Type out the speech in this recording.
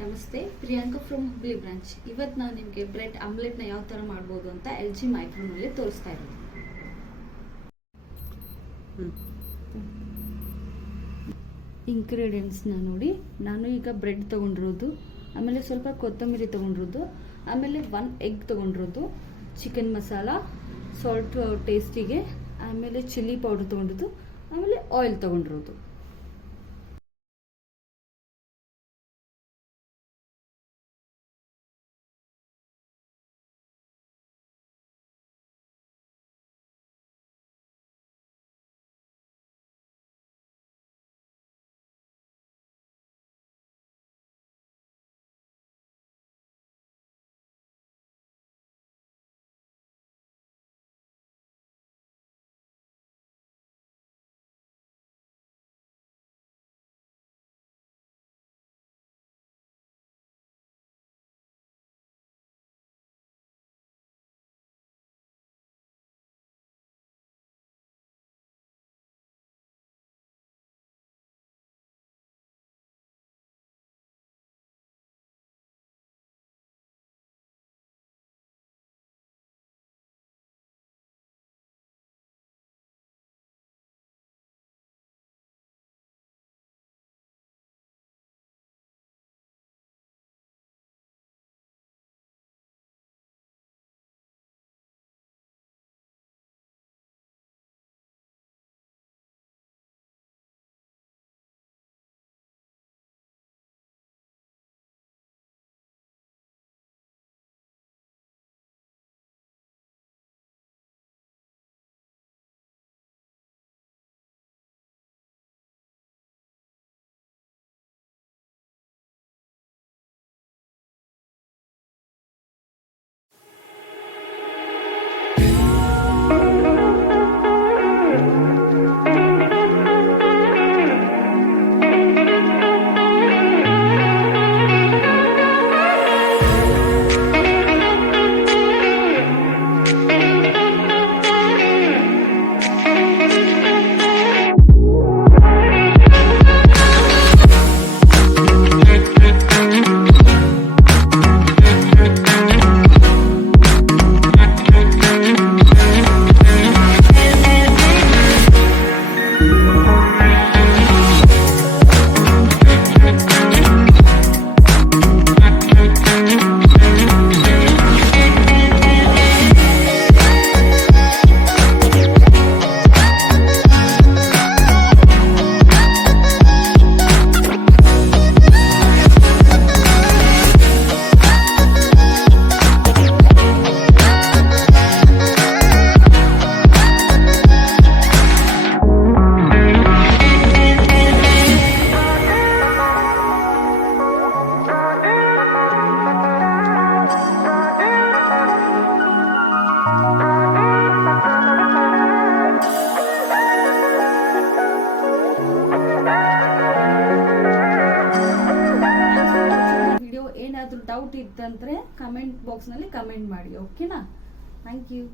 ನಮಸ್ತೆ, Priyanka from Hubli branch. ಇವತ್ತು ನಾನು ನಿಮಗೆ ಬ್ರೆಡ್ ಆಮ್ಲೆಟ್ನ ಯಾವ ಥರ ಮಾಡ್ಬೋದು ಅಂತ LG ಮೈಕ್ರೋನಲ್ಲಿ ತೋರಿಸ್ತಾ ಇರೋದು. ಇಂಗ್ರೀಡಿಯೆಂಟ್ಸ್ನ ನೋಡಿ, ನಾನು ಈಗ ಬ್ರೆಡ್ ತೊಗೊಂಡಿರೋದು, ಆಮೇಲೆ ಸ್ವಲ್ಪ ಕೊತ್ತಂಬರಿ ತೊಗೊಂಡಿರೋದು, ಆಮೇಲೆ 1 ಎಗ್ ತೊಗೊಂಡಿರೋದು, ಚಿಕನ್ ಮಸಾಲ, ಸಾಲ್ಟ್ ಟೇಸ್ಟಿಗೆ, ಆಮೇಲೆ ಚಿಲ್ಲಿ ಪೌಡರ್ ತೊಗೊಂಡಿರೋದು, ಆಮೇಲೆ ಆಯಿಲ್ ತೊಗೊಂಡಿರೋದು. ಏನಾದರೂ ಡೌಟ್ ಇತ್ತಂದ್ರೆ ಕಮೆಂಟ್ ಬಾಕ್ಸ್ನಲ್ಲಿ ಕಮೆಂಟ್ ಮಾಡಿ. ಓಕೆನಾ? Thank you.